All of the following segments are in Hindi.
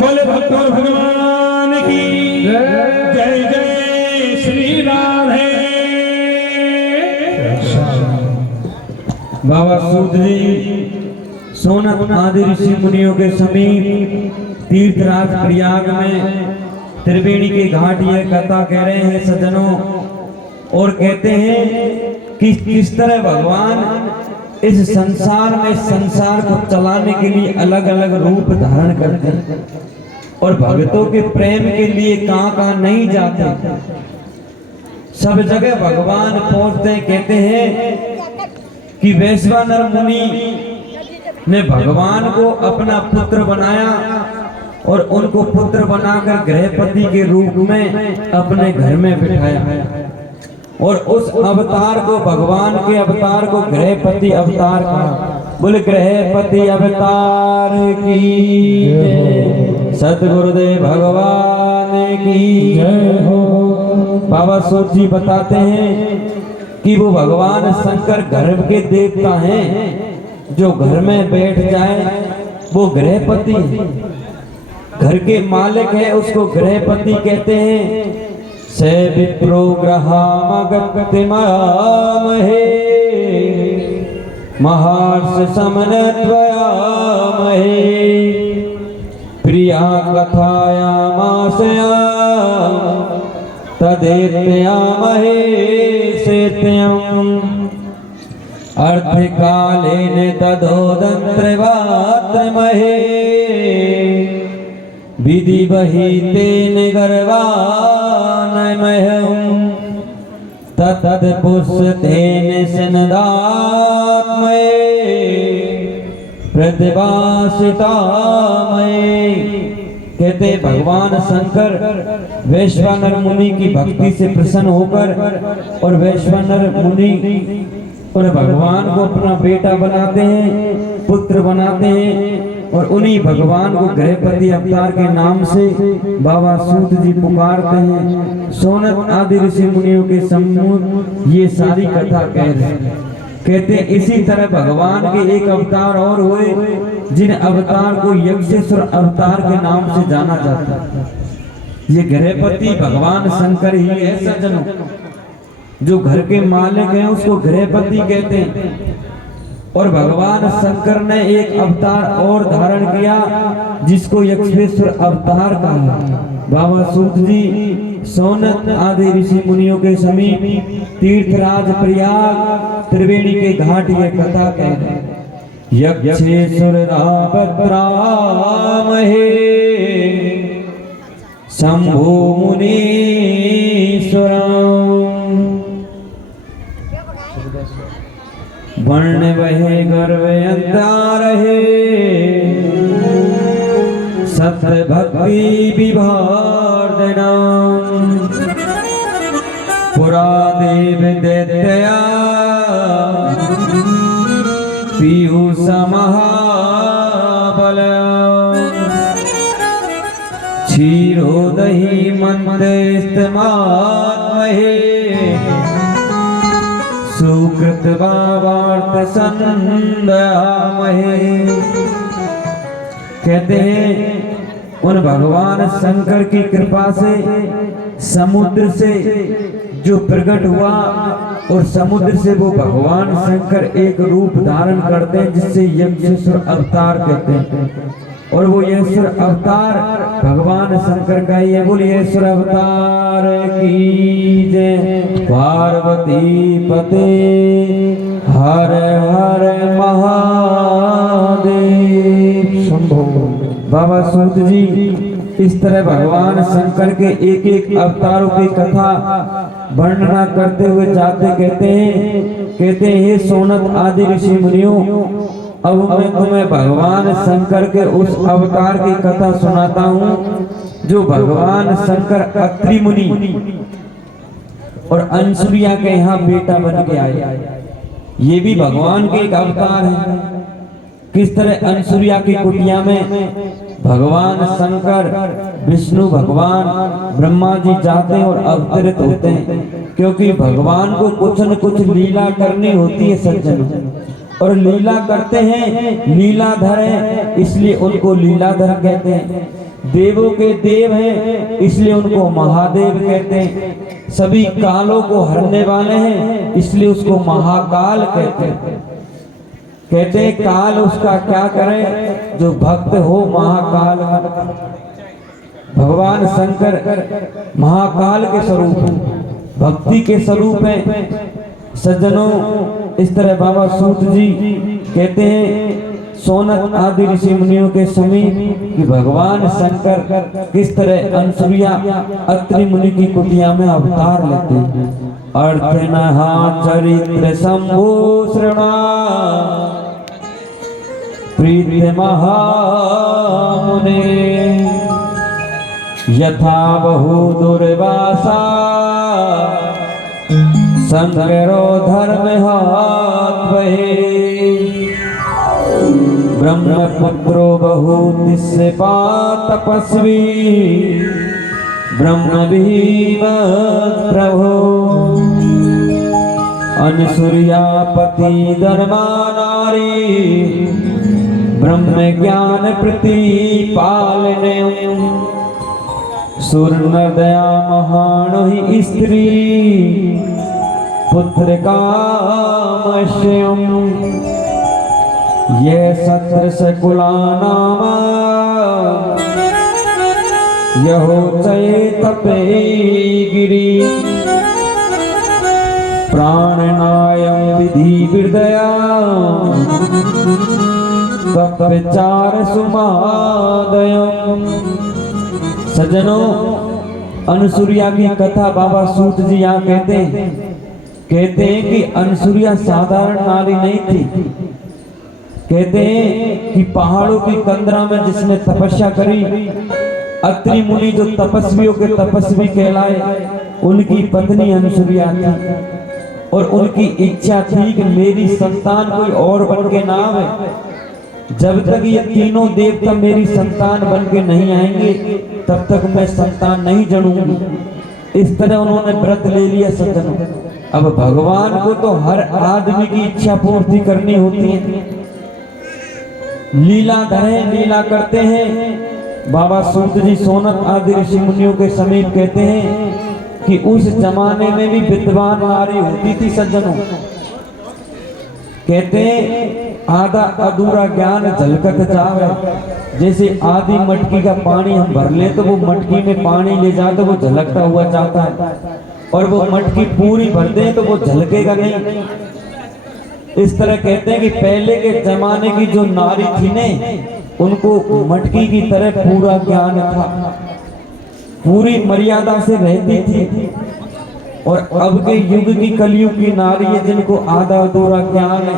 बोले भक्तों भगवान की जय जय श्री राधे। बाबा सूत जी सोनत आदि ऋषि मुनियों के समीप तीर्थराज प्रयाग में त्रिवेणी के घाट ये कथा कह रहे हैं सज्जनों, और कहते हैं कि किस तरह भगवान इस संसार में संसार को चलाने के लिए अलग अलग रूप धारण करते हैं और भक्तों के प्रेम के लिए कहां नहीं जाते, सब जगह भगवान पहुंचते। कहते हैं कि वैश्वानर मुनि ने भगवान को अपना पुत्र बनाया और उनको पुत्र बनाकर गृहपति के रूप में अपने घर में बिठाया, और उस अवतार को भगवान के अवतार को गृहपति अवतार कहा। बोले गृहपति अवतार की जय, सतगुरुदेव भगवान की जय हो। बाबा सूत जी बताते हैं कि वो भगवान शंकर घर के देवता हैं, जो घर में बैठ जाए वो गृहपति है, घर के मालिक है, उसको गृहपति कहते हैं। से विप्रो ग्रहामगतिमामहे महर्षि समनत्वयामहे प्रिया कथायामाशया तदेत्यामहे सेत्यम् अर्धकालेन तदोदन्त्रवात्रमहे विधि बहितेन गर्वानमहं ततद पुष्यतेन सनदात्मये प्रतिभासितामये। कहते भगवान शंकर वैश्वानर मुनि की भक्ति से प्रसन्न होकर और वैश्वानर मुनि और भगवान को अपना बेटा बनाते हैं, पुत्र बनाते हैं, और उन्हीं भगवान को गृहपति अवतार के नाम से बाबा सूत जी पुकारते हैं। सोनत आदि ऋषि मुनियों के सम्मुख ये सारी कथा कह रहे हैं। कहते हैं इसी तरह भगवान के एक अवतार और हुए, जिन अवतार को यक्षेश्वर अवतार के नाम से जाना जाता है। ये गृहपति भगवान शंकर ही है सज्जनों, जो घर के मालिक हैं उसको गृहपति कहते हैं। और भगवान शंकर ने एक अवतार और धारण किया जिसको यक्षेश्वर अवतार कहा। बाबा सूत जी सोनत आदि ऋषि मुनियों के समीप तीर्थराज प्रयाग त्रिवेणी के घाट ये कथा कहते हैं। यक्षेश्वर रामहे शंभु मुनीश्वरम् वर्ण वहे गर्व अंतार है सत्य भक्ति विभार्दनम पुरा देव दैत्या पीयूष महाबल क्षीरो दही मंदस्तमात्महे सुकृत भावार्थ संदयामहे। कहते हैं उन भगवान शंकर की कृपा से समुद्र से जो प्रकट हुआ, और समुद्र से वो भगवान शंकर एक रूप धारण करते हैं जिससे यक्षेश्वर अवतार कहते हैं। और वो यक्षेश्वर अवतार भगवान शंकर का ही है। बोलिए यक्षेश्वर अवतार की जय। पार्वती पते हर हर महादेव शंभो। बाबा सूत जी इस तरह भगवान शंकर के एक एक अवतारों की कथा वर्णना करते हुए जाते कहते हैं हे सोनत आदि ऋषि मुनियों, अब मैं तुम्हें भगवान शंकर के उस अवतार की कथा सुनाता हूँ जो भगवान शंकर अत्रि मुनि और अंसुरिया के यहाँ बेटा बन के आए। ये भी भगवान के एक अवतार है। किस तरह अंसुरिया की कुटिया में भगवान शंकर, विष्णु भगवान, ब्रह्मा जी जाते हैं और अवतरित होते हैं, क्योंकि भगवान को कुछ न कुछ लीला करनी होती है सज्जनों, और लीला करते हैं, लीलाधर हैं इसलिए उनको लीलाधर कहते हैं। देवों के देव हैं इसलिए उनको महादेव कहते हैं। सभी कालों को हरने वाले हैं इसलिए उसको महाकाल कहते हैं। कहते हैं काल उसका क्या करे, जो भक्त हो महाकाल। भगवान शंकर महाकाल के स्वरूप हैं, भक्ति के स्वरूप हैं सज्जनों। इस तरह बाबा सूत जी कहते हैं सोनत आदि ऋषि मुनियों के समीप कि भगवान शंकर किस तरह अंसुरिया अत्रि मुनि की कुटिया में अवतार लेते हैं। अर्थ नहा चरित्र शंभु श्रृणा प्रीति महामुने यथा बहु दुर्वासा शंकरो धर्म हात्वहे ब्रह्मपुत्रो बहुतिस्सपा तपस्वी ब्रह्मभीम प्रभो अनुसूर्यापति धर्मा नारी ब्रह्म ज्ञान प्रतिपालने सूर्णदया महान ही स्त्री पुत्र कामश्यम ये सत्र सकुला नाम यहो चैतपे गिरी प्राणनायम विधि हृदया तपचार सुमादयम। सज्जनों, अनुसूया की कथा बाबा सूत जी यहाँ कहते हैं कि अनुसूया साधारण नारी नहीं थी। कहते हैं कि पहाड़ों की कंदरा में जिसने तपस्या करी, अत्रि मुनि जो तपस्वियों के तपस्वी कहलाए, उनकी पत्नी अनुसूया थी और उनकी इच्छा थी कि मेरी संतान कोई और बन के ना आवे, जब तक ये तीनों देवता मेरी संतान बन के नहीं आएंगे तब तक मैं संतान नहीं जन्मूंगी। इस तरह उन्होंने व्रत ले लिया सज्जनों। अब भगवान को तो हर आदमी की इच्छा पूर्ति करनी होती है। लीला धरे लीला करते हैं। बाबा सूत जी सोनत आदि ऋषि मुनियों के समीप कहते हैं कि उस जमाने में भी विद्वान नारी होती थी सज्जनों। कहते हैं आधा अधूरा ज्ञान झलकत जावे। जैसे आधी मटकी का पानी हम भर लें तो वो मटकी में पानी ले जाए तो वो झलकता हुआ जाता है, और वो मटकी पूरी भर दें तो वो झलकेगा नहीं। इस तरह कहते हैं कि पहले के जमाने की जो नारी थी ने, उनको मटकी की तरह पूरा ज्ञान था, पूरी मर्यादा से रहती थी। और अब के युग की कलयुग की नारी है जिनको आधा अधूरा ज्ञान है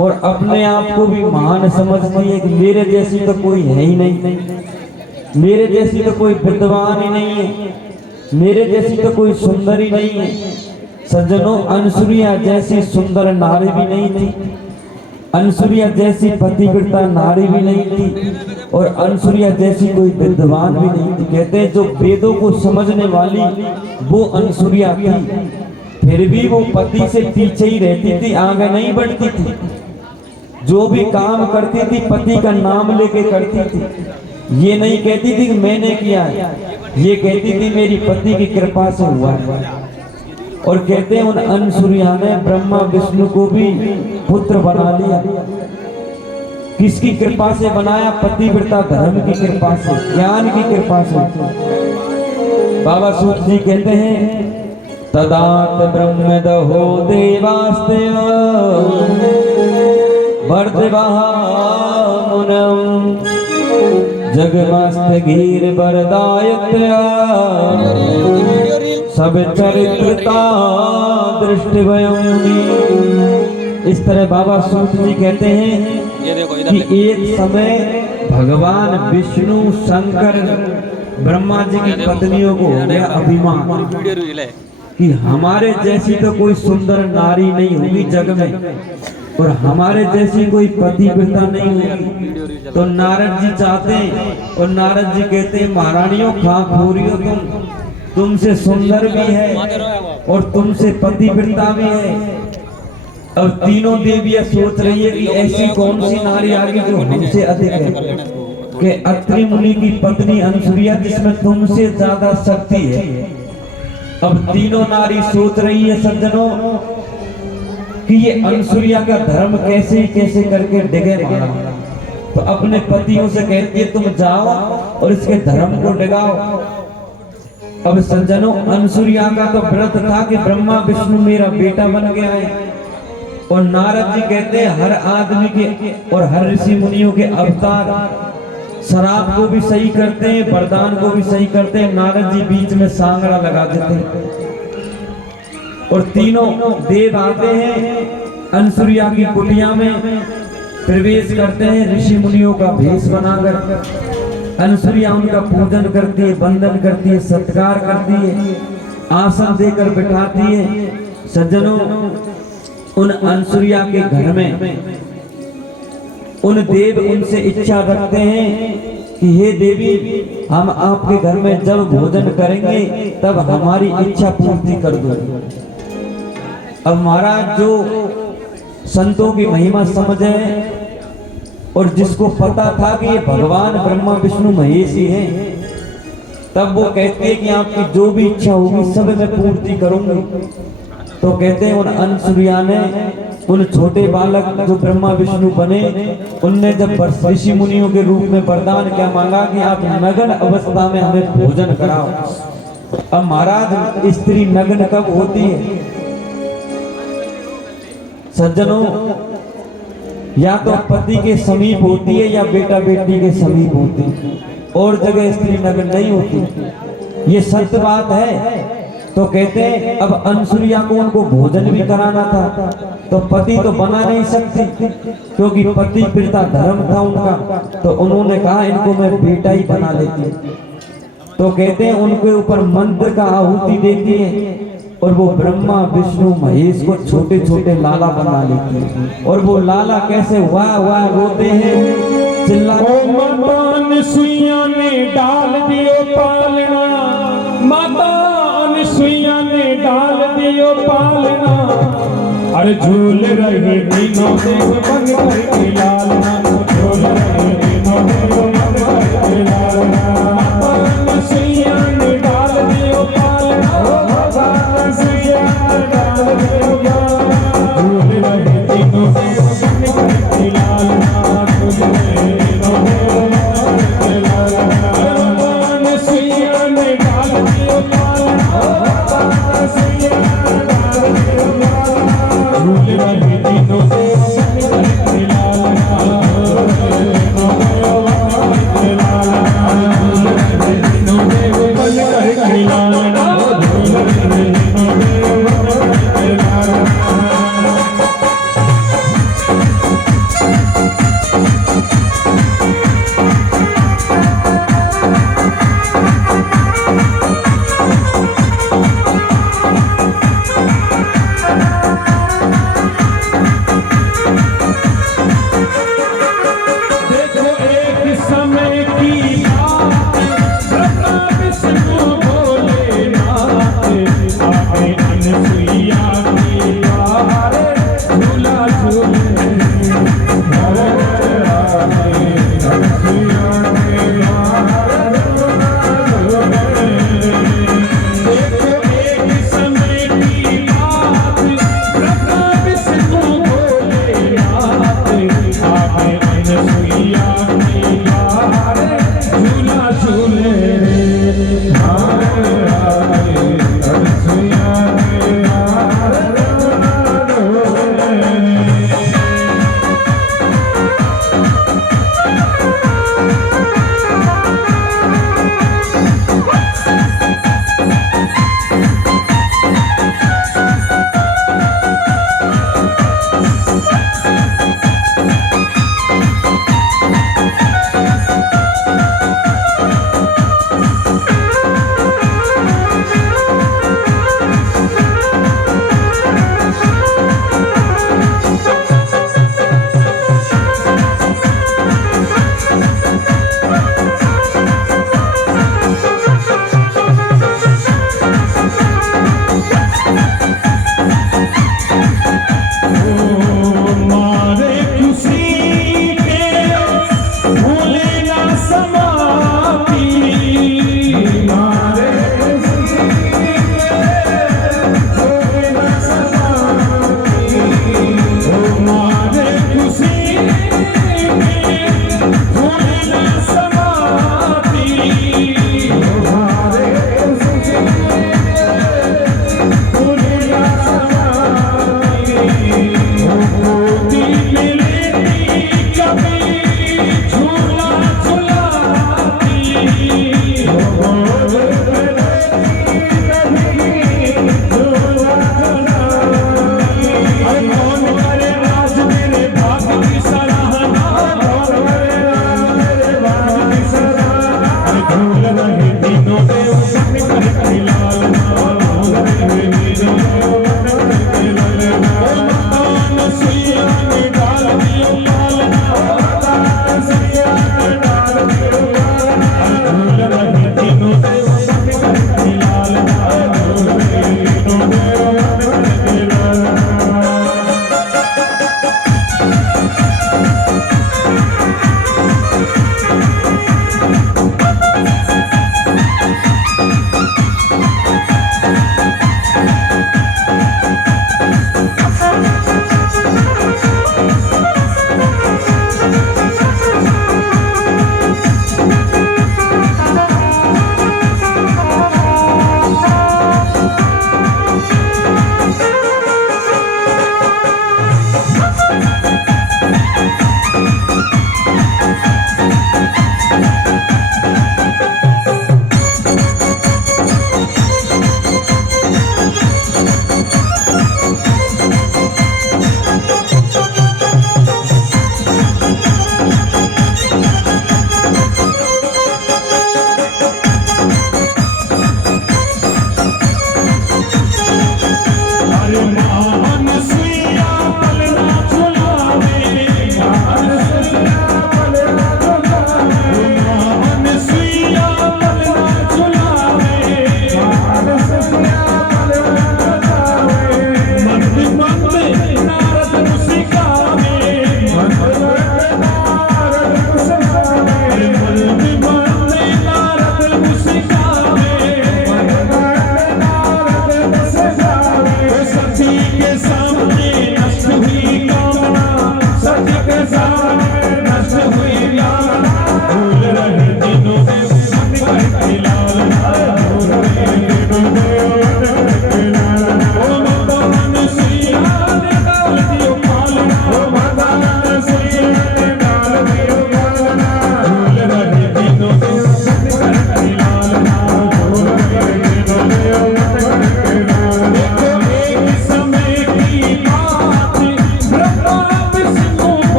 और अपने आप को भी महान समझती है कि मेरे जैसी तो कोई है ही नहीं, मेरे जैसी तो कोई विद्वान ही नहीं है, मेरे जैसी तो कोई सुंदर ही नहीं है। सज्जनों, अनुसूया जैसी सुंदर नारी भी नहीं थी, अनुसूया जैसी पतिव्रता नारी भी नहीं थी, और अनुसूया जैसी कोई विद्वान भी नहीं थी। कहते हैं जो वेदों को समझने वाली वो अनुसूया थी, फिर भी वो पति से पीछे ही रहती थी, आगे नहीं बढ़ती थी। जो भी काम करती थी पति का नाम लेके करती थी। ये नहीं कहती थी कि मैंने किया है, ये कहती थी मेरी पति की कृपा से हुआ है। और कहते हैं उन अनुसूया ने ब्रह्मा विष्णु को भी पुत्र बना लिया। किसकी कृपा से बनाया? पतिव्रता धर्म की कृपा से, ज्ञान की कृपा से। बाबा सूत जी कहते हैं तदात ब्रह्म दहो देवास्तेव वर्धवामुनम जगमस्त घीर बरदायत्या सब चरित्रता दृष्टि वयोमुनि। इस तरह बाबा सूत जी कहते हैं कि एक समय भगवान विष्णु शंकर ब्रह्मा जी की पत्नियों को हो गया अभिमान कि हमारे जैसी तो कोई सुंदर नारी नहीं होगी जग में और हमारे जैसी कोई पतिव्रता नहीं होगी। तो नारद जी चाहते हैं और नारद जी कहते हैं महारानियों खाखोरियो तुमसे सुंदर भी है और तुमसे पतिव्रता भी है। अब तीनों देवियां सोच रही है कि ऐसी कौन सी नारी आ गई जो हमसे अधिक है कि अत्रि मुनि की पत्नी अनुसुईया जिसमें तुमसे ज्यादा शक्ति है। अब तीनों नारी सोच रही है सज्जनों कि ये अनुसुईया का धर्म कैसे करके डिगे मारा। तो अपने पतियों से कहती है तुम जाओ और इसके धर्म को डिगाओ। अब सज्जनों अनुसुईया का तो व्रत था कि ब्रह्मा विष्णु मेरा बेटा बन गया है और नारद जी कहते हैं हर आदमी के और हर ऋषि मुनियों के अवतार शराब को भी सही करते हैं, वरदान को भी सही करते हैं। नारद जी बीच में सांगड़ा लगा देते हैं और तीनों देव आते हैं अनुसुईया की कुटिया में प्रवेश करते हैं ऋषि मुनियों का भेष बनाकर। अनुसुईया उनका पूजन करती है, वंदन करती है, सत्कार करती है, आसन देकर बिठाती है। सज्जनों उन अनुसुईया के घर में उन देव उनसे इच्छा रखते हैं कि हे देवी हम आपके घर में जब भोजन करेंगे तब हमारी इच्छा पूर्ति कर दो। अब महाराज जो संतों की महिमा समझे और जिसको पता था कि ये भगवान ब्रह्मा विष्णु महेश ही है, तब वो कहते हैं कि आपकी जो भी इच्छा होगी सब मैं पूर्ति करूंगी। तो कहते हैं उन अनुसुईया ने उन छोटे बालक जो ब्रह्मा विष्णु बने उनने जब ऋषि मुनियों के रूप में वरदान क्या मांगा कि आप नग्न अवस्था में हमें भोजन कराओ। अब महाराज स्त्री नग्न कब होती है सज्जनों? या तो पति के समीप होती है या बेटा बेटी के समीप होती है, और जगह स्त्री नग्न नहीं होती। ये सत्य बात है। तो कहते हैं अब अनुसुईया को उनको भोजन भी कराना था तो पति तो बना नहीं सकती क्योंकि पति पिता धर्म था उनका। तो उन्होंने कहा इनको मैं बेटा ही बना लेती। तो कहते हैं उनके ऊपर मंत्र का आहुति देती है और वो ब्रह्मा विष्णु महेश को छोटे छोटे लाला बना लेती है। और वो लाला कैसे वाह वाह रोते हैं चिल्ला अनुसुईया ने डाल दियो पालना, माता अनुसुईया ने डाल दियो पालना, अरे झूल रहे तीनों देव बन करके लालना, झूल रहे तीनों देव बन करके लालना। अनुसुईया ने डाल दियो पालना, अनुसुईया ने डाल दियो पालना, झूल रहे तीनों देव बन करके लालना, झूल रहे तीनों देव बन करके लालना। अनुसुईया ने डाल दियो पालना, अनुसुईया ने डाल दियो पालना, झूल रहे तीनों देव बन करके लालना, झूल रहे तीनों देव बन करके लालना, झूल रहे तीनों देव बन करके लालना, झूल रहे तीनों देव बन करके लालना।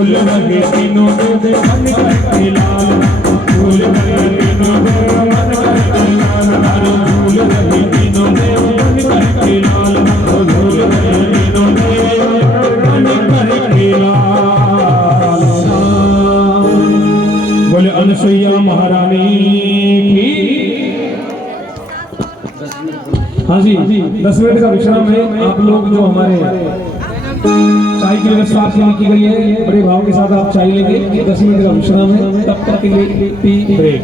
झूल रहे तीनों दे मन करके लाल झूल रहे तीनों दे मन करके लाल झूल रहे तीनों दे मन करके लाल झूल रहे तीनों दे मन करके लाल। बोले अनसुईया महारानी की। हाँ जी 10 मिनट का विश्राम है। आप लोग जो हमारे चाय की व्यवस्था आपके लिए की गई है, बड़े भाव के साथ आप चाय लेंगे। 10 मिनट का विश्राम है, तब तक के लिए टी ब्रेक।